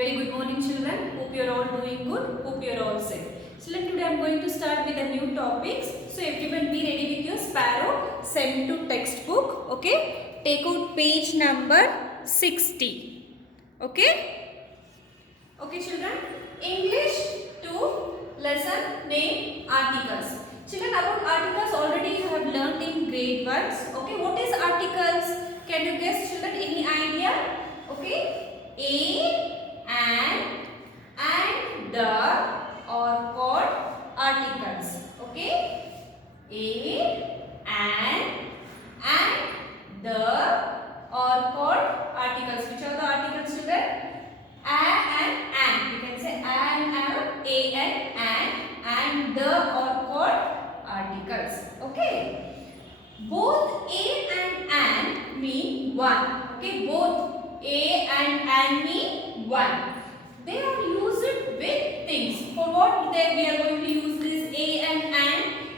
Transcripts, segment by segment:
Very good morning children. Hope you are all doing good. Hope you are all safe. Children, today I am going to start with the new topics. So everyone be ready with your Sparrow send to textbook. Okay. Take out page number 60. Okay. Okay children. English 2 lesson name articles. Children, about articles already you have learnt in grade 1. Okay. What is articles? Can you guess children? Any idea? Okay. A and the are called articles. Okay. A and the are called articles. Which are the articles children? A and. You can say and the are called articles. Okay. Both A and mean one. Okay. Both A and mean one. They are used with things. For what we are going to use this A and?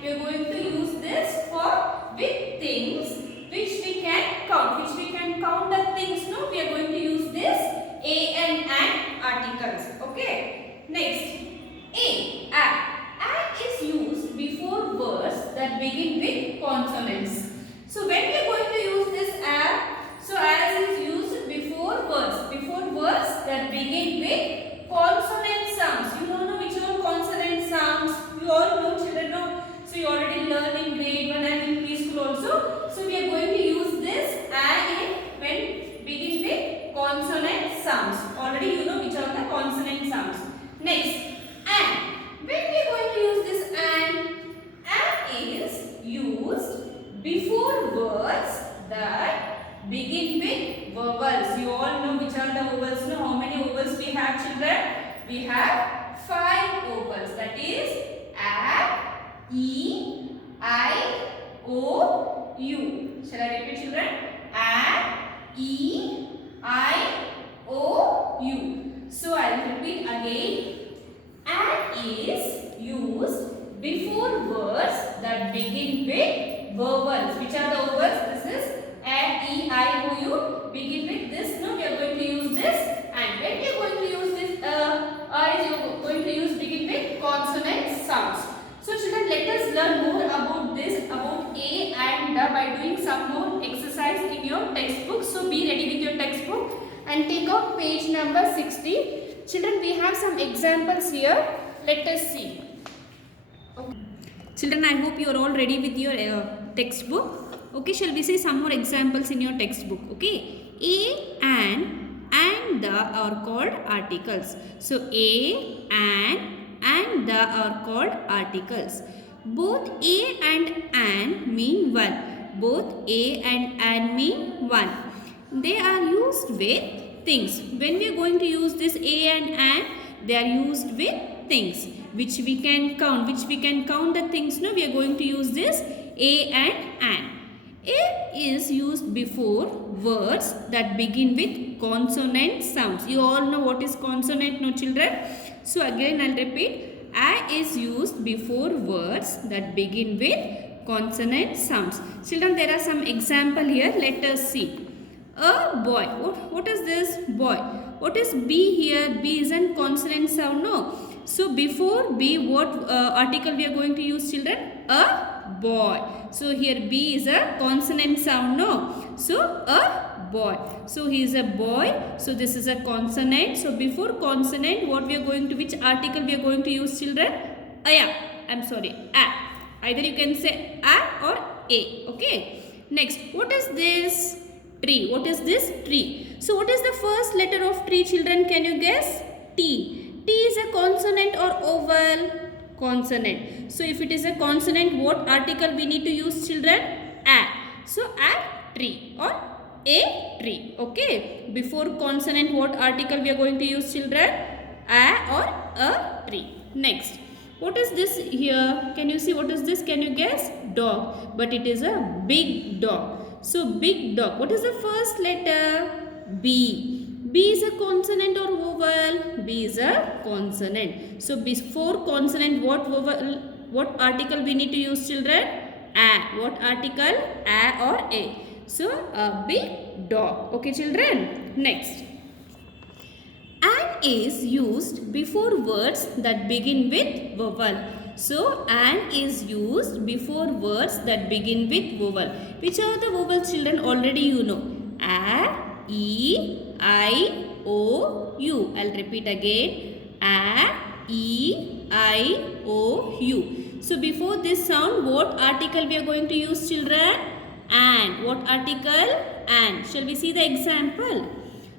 We are going to use this for with things which we can count. Which we can count the things. No, we are going to use this A and articles. Okay. Next, A is used before words that begin with consonants. So when we are going to use this so as is used before words that begin with consonant sounds. You don't know which are consonant sounds. You all know children know. So you already learned in grade 1 and in preschool also. So we are going to use this when begin with consonant sounds. Already you know which are the consonant sounds. Next, and. When we are going to use this and is used before words that begin with vowels. You all know which are the vowels. Know how many vowels we have children? We have 5 vowels. That is A, E, I, O, U. Shall I repeat children? A, E, I, O, U. So I will repeat again. And is used before words that begin with vowels. Which are the vowels? This is A, E, I, O, U. Begin with this. No, we are going to use this. And when we are going to use this, is going to use begin with consonant sounds. So children, let us learn more about this, about A and the by doing some more exercise in your textbook. So be ready with your textbook and take out page number 60. Children, we have some examples here. Let us see. Okay. Children, I hope you are all ready with your textbook. Okay, shall we see some more examples in your textbook? Okay. A and the are called articles. So, A and the are called articles. Both A and mean one. Both A and mean one. They are used with things. When we are going to use this A and they are used with things which we can count. Which we can count the things. No, we are going to use this A and. A is used before words that begin with consonant sounds. You all know what is consonant, no children? So again I'll repeat. A is used before words that begin with consonant sounds. Children, there are some example here. Let us see. A boy. What is this? Boy. What is B here? B isn't consonant sound, no. So before B, what article we are going to use, children? A boy. So here B is a consonant sound, no. So a boy. So he is a boy. So this is a consonant. So before consonant, what we are going to, which article we are going to use, children? I'm sorry. A. Either you can say A or A. Okay. Next, what is this? Tree. What is this? Tree. So what is the first letter of tree, children? Can you guess? T. T is a consonant or vowel? Consonant. So if it is a consonant, what article we need to use, children? A. So a tree or a tree. Okay. Before consonant, what article we are going to use, children? A or a tree. Next. What is this here? Can you see what is this? Can you guess? Dog. But it is a big dog. So big dog. What is the first letter? B. B is a consonant or vowel? B is a consonant. So before consonant, what vowel, what article we need to use, children? A. What article? A or A. So a big dog. Okay children. Next. And is used before words that begin with vowel. So and is used before words that begin with vowel. Which are the vowels, children? Already you know. A, E, I, O, U. I'll repeat again. A, E, I, O, U. So before this sound, what article we are going to use, children? And. What article? And. Shall we see the example?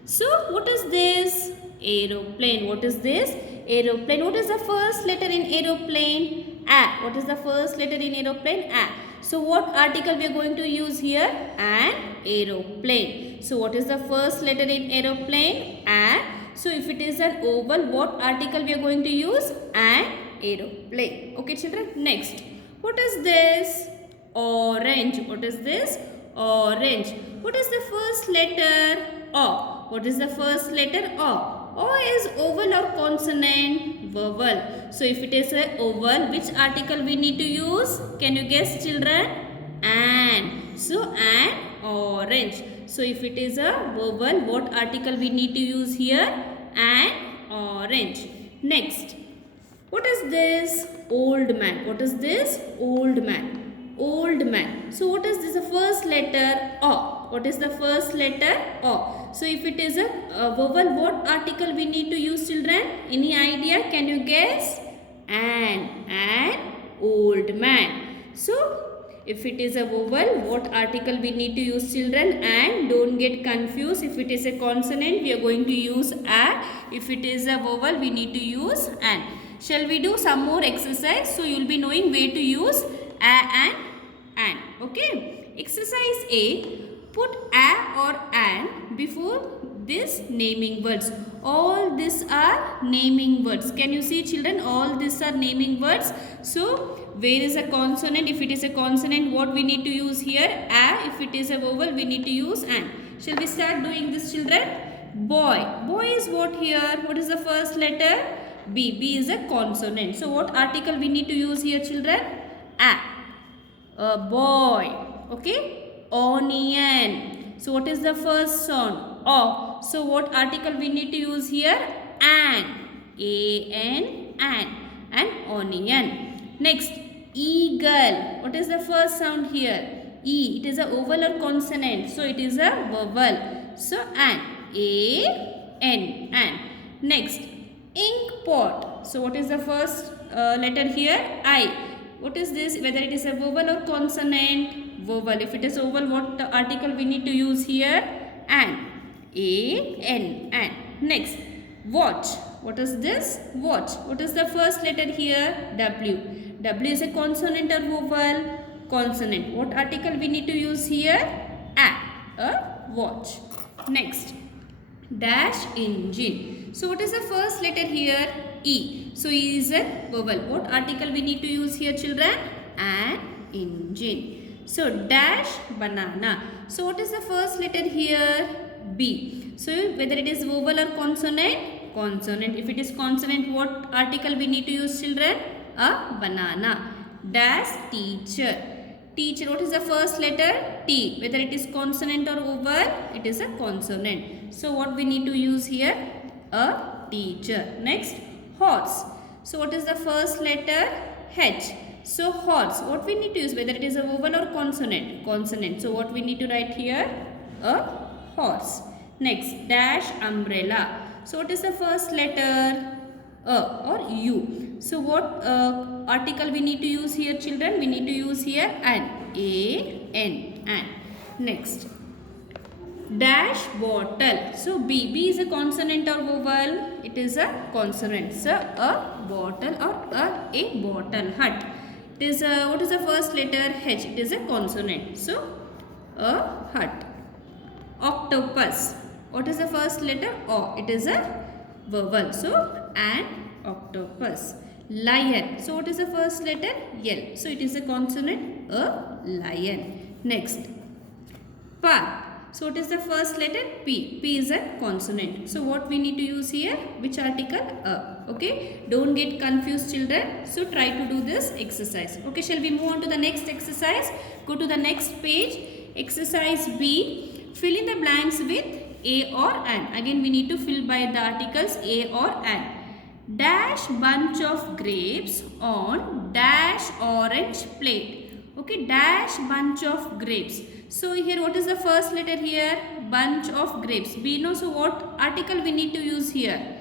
So what is this? Aeroplane. What is this? Aeroplane. What is the first letter in aeroplane? A. What is the first letter in aeroplane? A. So what article we are going to use here? An aeroplane. So what is the first letter in aeroplane? A. So if it is an oval, what article we are going to use? An aeroplane. Okay, children. Next. What is this? Orange. What is this? Orange. What is the first letter? O. What is the first letter? O. O is oval or consonant? Vowel. So if it is a oval, which article we need to use? Can you guess, children? An. So an orange. So if it is a vowel, what article we need to use here? An orange. Next. What is this? Old man. What is this? Old man. Old man. So what is this? The first letter? O. What is the first letter? O. So if it is a vowel, what article we need to use, children? Any idea? Can you guess? An old man. So if it is a vowel, what article we need to use, children? And. Don't get confused. If it is a consonant, we are going to use a. If it is a vowel, we need to use an. Shall we do some more exercise? So you will be knowing where to use a and an. Okay. Exercise A. Put a or an before this naming words. All these are naming words. Can you see, children? All these are naming words. So where is a consonant? If it is a consonant, what we need to use here? A. If it is a vowel, we need to use an. Shall we start doing this, children? Boy. Boy is what here? What is the first letter? B. B is a consonant. So what article we need to use here, children? A boy. Okay. Onion. So what is the first sound? O. So what article we need to use here? An. A-N. An onion. Next. Eagle. What is the first sound here? E. It is a vowel or consonant. So it is a vowel. So an. A-N. An. Next. Ink pot. So what is the first letter here? I. What is this? Whether it is a vowel or consonant? Vowel. If it is vowel, what article we need to use here? An. A-N. An. Next. Watch. What is this? Watch. What is the first letter here? W. W is a consonant or vowel? Consonant. What article we need to use here? A watch. Next. Dash engine. So what is the first letter here? E. So E is a vowel. What article we need to use here, children? An engine. So dash banana. So what is the first letter here? B. So whether it is vowel or consonant? Consonant. If it is consonant, what article we need to use, children? A banana. Dash teacher. Teacher. What is the first letter? T. Whether it is consonant or vowel? It is a consonant. So what we need to use here? A teacher. Next. Horse. So what is the first letter? H. So horse. What we need to use? Whether it is a vowel or consonant? Consonant. So what we need to write here? A horse. Next. Dash umbrella. So what is the first letter? A or U. So what article we need to use here, children? We need to use here an. A-N. An. Next. Dash bottle. So B. B is a consonant or vowel? It is a consonant. So a bottle or a bottle. Hut. It is a, what is the first letter? H. It is a consonant. So a hut. Octopus. What is the first letter? O. It is a vowel. So an octopus. Lion. So what is the first letter? L. So it is a consonant. A lion. Next. Pa. So what is the first letter? P. P is a consonant. So what we need to use here? Which article? A. Okay. Don't get confused, children. So try to do this exercise. Okay. Shall we move on to the next exercise? Go to the next page. Exercise B. Fill in the blanks with a or an. Again we need to fill by the articles a or an. Dash bunch of grapes on dash orange plate. Okay, dash bunch of grapes. So here what is the first letter here? Bunch of grapes. We know, so what article we need to use here?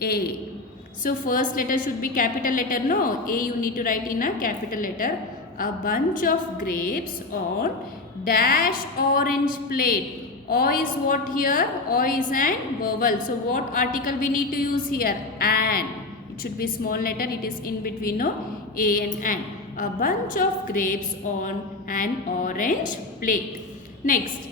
A. So first letter should be capital letter, no? A you need to write in a capital letter. A bunch of grapes on dash orange plate. O is what here? O is an vowel. So what article we need to use here? An. It should be small letter. It is in between, no? A and an. A bunch of grapes on an orange plate. Next.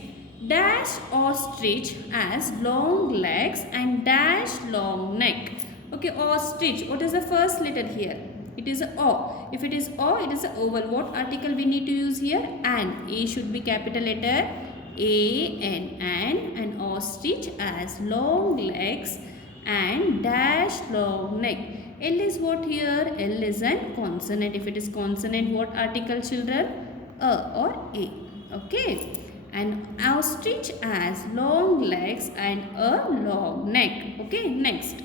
Dash ostrich has long legs and dash long neck. Okay, ostrich. What is the first letter here? It is O. If it is O, it is a oval. What article we need to use here? An. A should be capital letter. A and an. And ostrich has long legs and dash long neck. L is what here? L is an consonant. If it is consonant, what article, children? A or A. Okay. An ostrich has long legs and a long neck. Okay, next.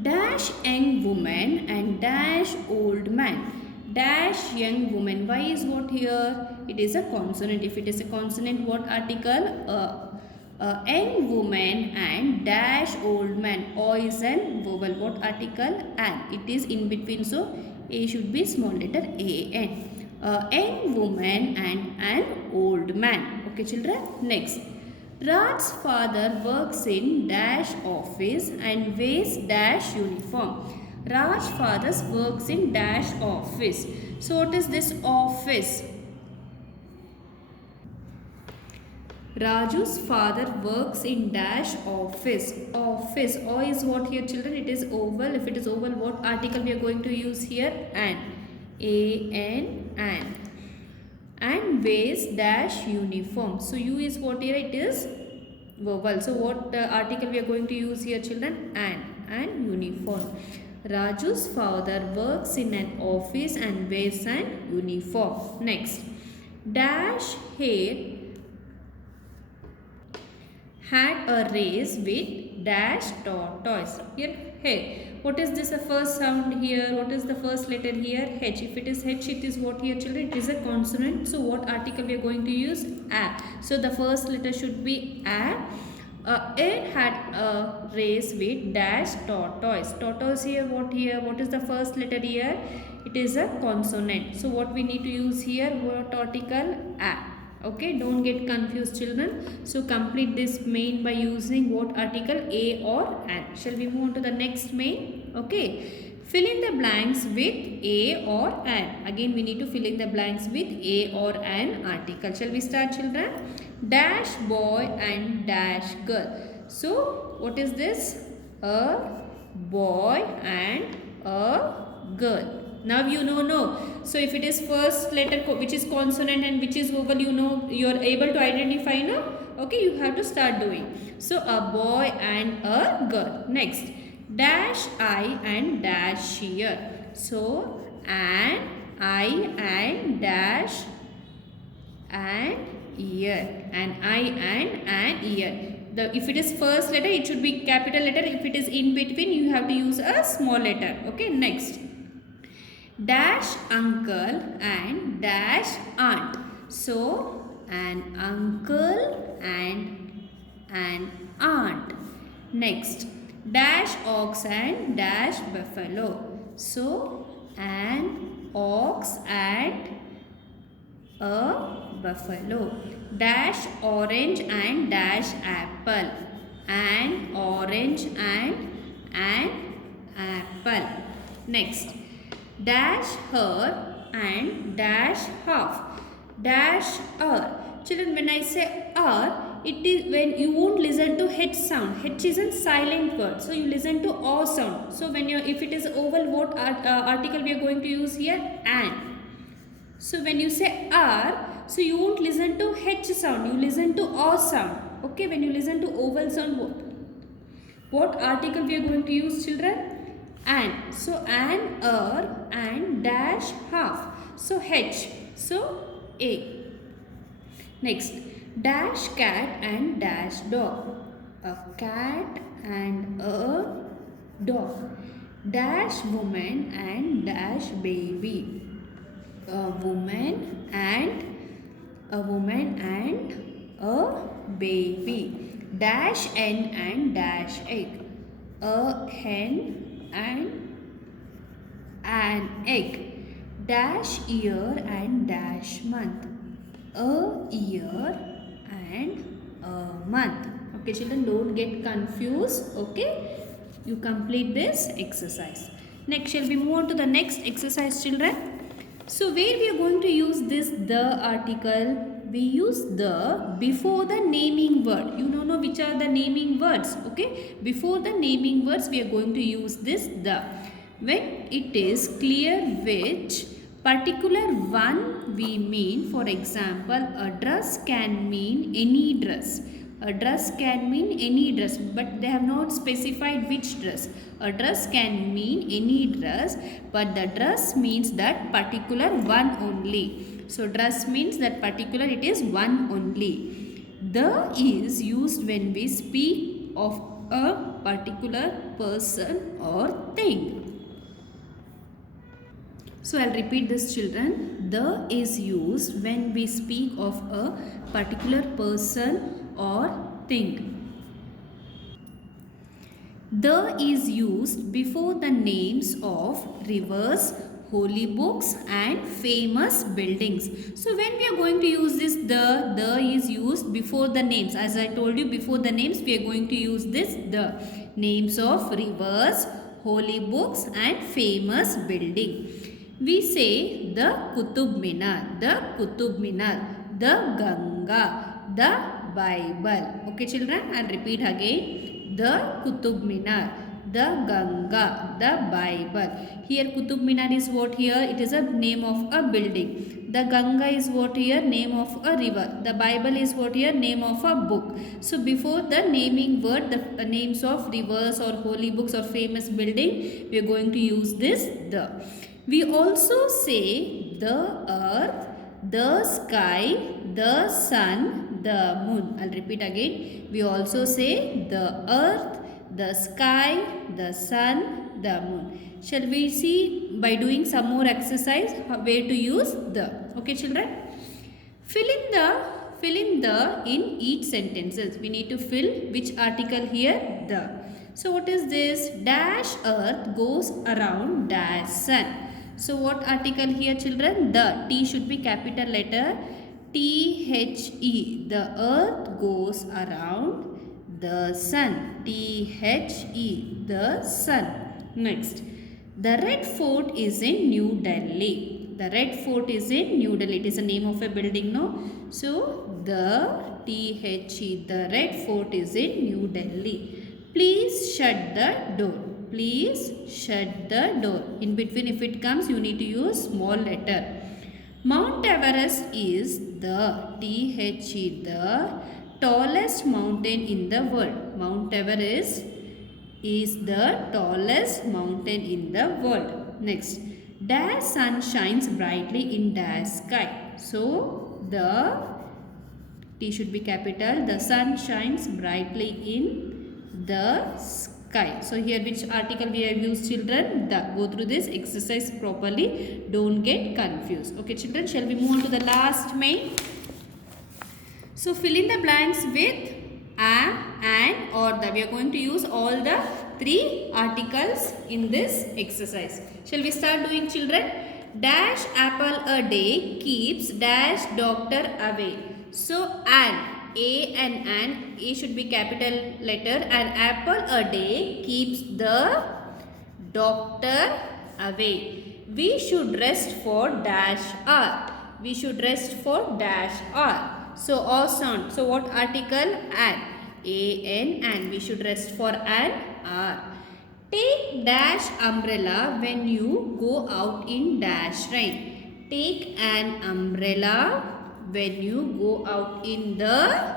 Dash young woman and dash old man. Dash young woman. Y is what here? It is a consonant. If it is a consonant, what article? Young woman and dash old man. O is an vowel. What article? An. It is in between, so A should be small letter A N. Young woman and an old man. Okay, children. Next. Raj's father works in dash office and wears dash uniform. Raj's father works in dash office. So what is this office? Raju's father works in dash office. Office. O is what here, children? It is oval. If it is oval, what article we are going to use here? An. A-N. And wears dash uniform. So U is what here? It is vowel. So what article we are going to use here, children? An. And uniform. Raju's father works in an office and wears an uniform. Next. Dash hair had a race with dash tortoise. Here, hey. What is this first sound here? What is the first letter here? H. If it is H, it is what here, children? It is a consonant. So what article we are going to use? A. So the first letter should be A. It had a race with dash tortoise. Tortoise here, what here? What is the first letter here? It is a consonant. So what we need to use here? What article? A. Okay, don't get confused, children. So complete this main by using what article? A or an. Shall we move on to the next main? Okay. Fill in the blanks with A or an. Again we need to fill in the blanks with A or an article. Shall we start, children? Dash boy and dash girl. So what is this? A boy and a girl. Now you know, no. So if it is first letter which is consonant and which is vowel, you know, you are able to identify, no? Okay, you have to start doing. So a boy and a girl. Next, dash I and dash here. So an, I and dash and ear. And I and an ear. If it is first letter, it should be capital letter. If it is in between, you have to use a small letter. Okay, next. Dash uncle and dash aunt. So an uncle and an aunt. Next, dash ox and dash buffalo. So an ox and a buffalo. Dash orange and dash apple. An orange and an apple. Next, dash her and dash half. Dash her. Children, when I say r, it is when you won't listen to H sound. H is a silent word. So you listen to O sound. So when you, if it is oval, what article we are going to use here? An. So when you say r, so you won't listen to H sound. You listen to O sound. Okay, when you listen to oval sound, what article we are going to use, children? An. So an, and dash half. So H. So A. Next, Dash cat and dash dog. A cat and a dog. Dash woman and dash baby. A woman and a baby. Dash hen and dash egg. A hen and an egg. Dash year and dash month. A year and a month. Okay children, don't get confused. Okay, you complete this exercise. Next, shall we move on to the next exercise children? So where we are going to use this the article, we use the before the naming word. You don't know which are the naming words. Okay, before the naming words we are going to use this the. When it is clear which particular one we mean, for example, a dress can mean any dress. A dress can mean any dress, but they have not specified which dress. A dress can mean any dress, but the dress means that particular one only. So dress means that particular, it is one only. The is used when we speak of a particular person or thing. So I'll repeat this children. The is used when we speak of a particular person or thing. The is used before the names of rivers, holy books and famous buildings. So when we are going to use this the is used before the names. As I told you, before the names we are going to use this the. Names of rivers, holy books and famous building. We say the Qutub Minar, the Ganga, the Bible. Okay children, I'll repeat again. The Qutub Minar, the Ganga, the Bible. Here Qutub Minar is what here? It is a name of a building. The Ganga is what here? Name of a river. The Bible is what here? Name of a book. So before the naming word, the names of rivers or holy books or famous building, we are going to use this the. We also say the earth, the sky, the sun, the moon. I'll repeat again. We also say the earth, the sky, the sun, the moon. Shall we see by doing some more exercise where to use the? Okay children? Fill in the in each sentences. We need to fill which article here? The. So what is this? Dash earth goes around dash sun. So what article here children? The. T should be capital letter. THE. The earth goes around the sun. THE. The sun. Next. The Red Fort is in New Delhi. The Red Fort is in New Delhi. It is the name of a building, no? So the THE. The Red Fort is in New Delhi. Please shut the door. Please shut the door. In between if it comes you need to use small letter. Mount Everest is the THE, the tallest mountain in the world. Mount Everest is the tallest mountain in the world. Next, dash sun shines brightly in dash sky. So the T should be capital. The sun shines brightly in the sky. So here which article we have used children? The. Go through this exercise properly. Don't get confused. Okay children, shall we move on to the last main? So fill in the blanks with a, and, or the. We are going to use all the three articles in this exercise. Shall we start doing children? Dash apple a day keeps dash doctor away. So an. A and an. A should be capital letter. An apple a day keeps the doctor away. We should rest for dash hour. We should rest for dash hour. So or sound. So what article? An. A-N, and we should rest for an hour. Take dash umbrella when you go out in dash rain. Take an umbrella when you go out in the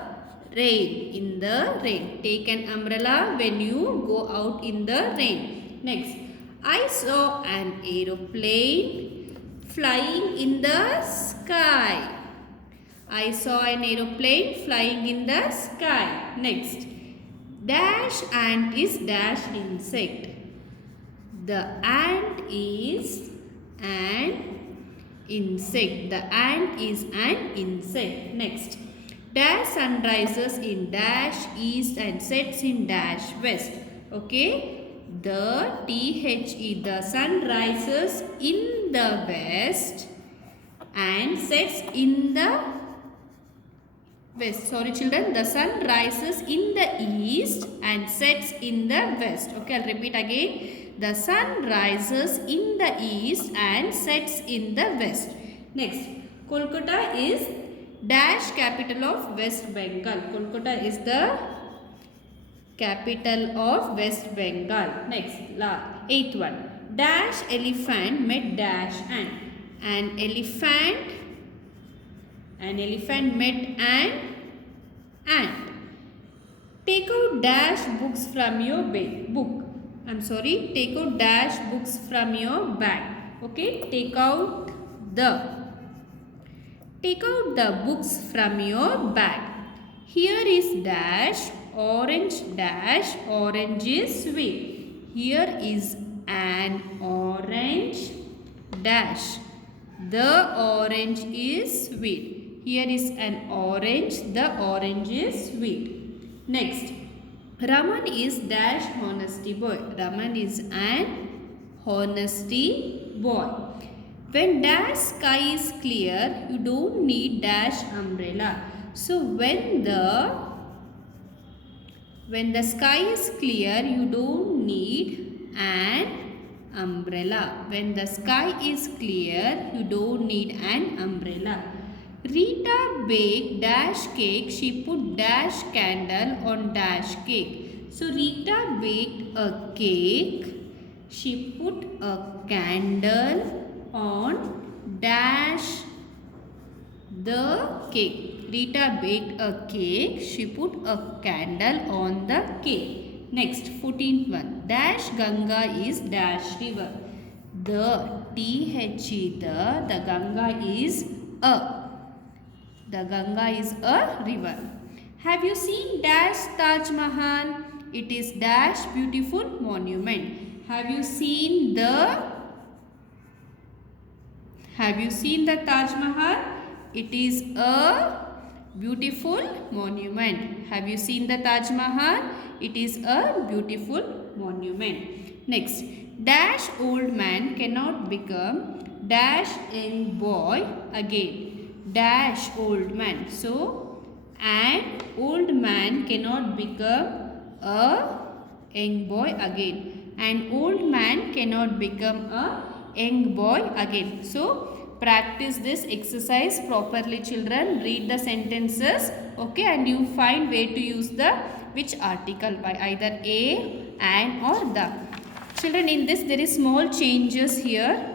rain. In the rain. Take an umbrella when you go out in the rain. Next. I saw an aeroplane flying in the sky. I saw an aeroplane flying in the sky. Next, dash ant is dash insect. The ant is an insect. The ant is an insect. Next, dash sun rises in dash east and sets in dash west. Okay. The THE, the sun rises in the west and sets in the west. Sorry children, the sun rises in the east and sets in the west. Okay, I'll repeat again. The sun rises in the east and sets in the west. Next, Kolkata is dash capital of West Bengal. Kolkata is the capital of West Bengal. Next, eighth one. Dash elephant met dash ant. An elephant met an ant. Take out dash books from your book. Take out dash books from your bag. Okay, take out the books from your bag. Here is dash orange is sweet. Here is an orange dash. The orange is sweet. Here is an orange. The orange is sweet. Next, Raman is dash honesty boy. Raman is an honesty boy. When dash sky is clear, you don't need dash umbrella. So when the sky is clear, you don't need an umbrella. When the sky is clear, you don't need an umbrella. Rita baked dash cake. She put dash candle on dash cake. So Rita baked a cake. She put a candle on dash the cake. Rita baked a cake. She put a candle on the cake. Next, 14th one. Dash Ganga is dash river. The Ganga is a. The Ganga is a river. Have you seen dash Taj Mahal? It is dash beautiful monument. Have you seen the Taj Mahal? It is a beautiful monument. Have you seen the Taj Mahal? It is a beautiful monument. Next, dash old man cannot become dash young boy again. Dash old man. So, an old man cannot become a young boy again. An old man cannot become a young boy again. So, practice this exercise properly children. Read the sentences. Okay, and you find where to use which article by either a, an or the. Children, in this there is small changes here.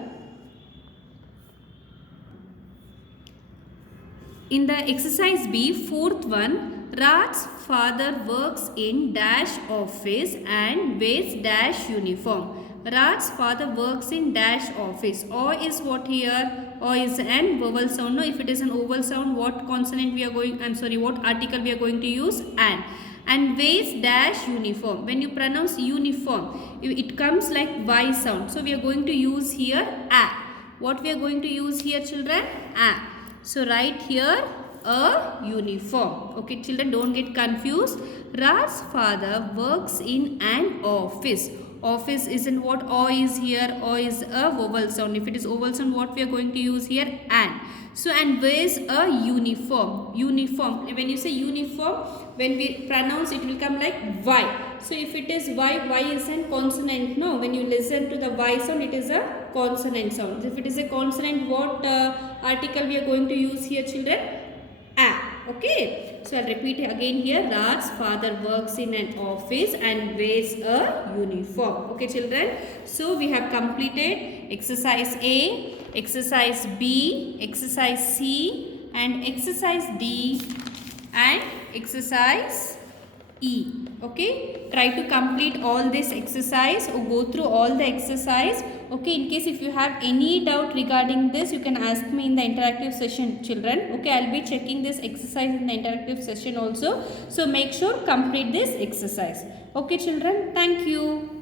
In the exercise B, fourth one, Raj's father works in dash office and wears dash uniform. Raj's father works in dash office. O is what here? O is an vowel sound. No, if it is an vowel sound, what consonant we are going, what article we are going to use? An. And wears dash uniform. When you pronounce uniform, it comes like Y sound. So we are going to use here A. What we are going to use here children? A. So write here a uniform. Okay children, don't get confused. Raj's father works in an office. Office isn't what O is here. O is a vowel sound. If it is vowel sound, what we are going to use here? An. So and wears a uniform. Uniform. When you say uniform, when we pronounce it will come like Y. So if it is Y, Y is a consonant. No, when you listen to the Y sound, it is a consonant sound. If it is a consonant, what article we are going to use here children? A. Okay. So I'll repeat it again here. Raj's father works in an office and wears a uniform. Okay children. So we have completed exercise A, exercise B, exercise C and exercise D and exercise E. Okay, try to complete all this exercise or go through all the exercise. Okay, in case if you have any doubt regarding this, you can ask me in the interactive session, children. Okay, I'll be checking this exercise in the interactive session also. So make sure complete this exercise. Okay, children, thank you.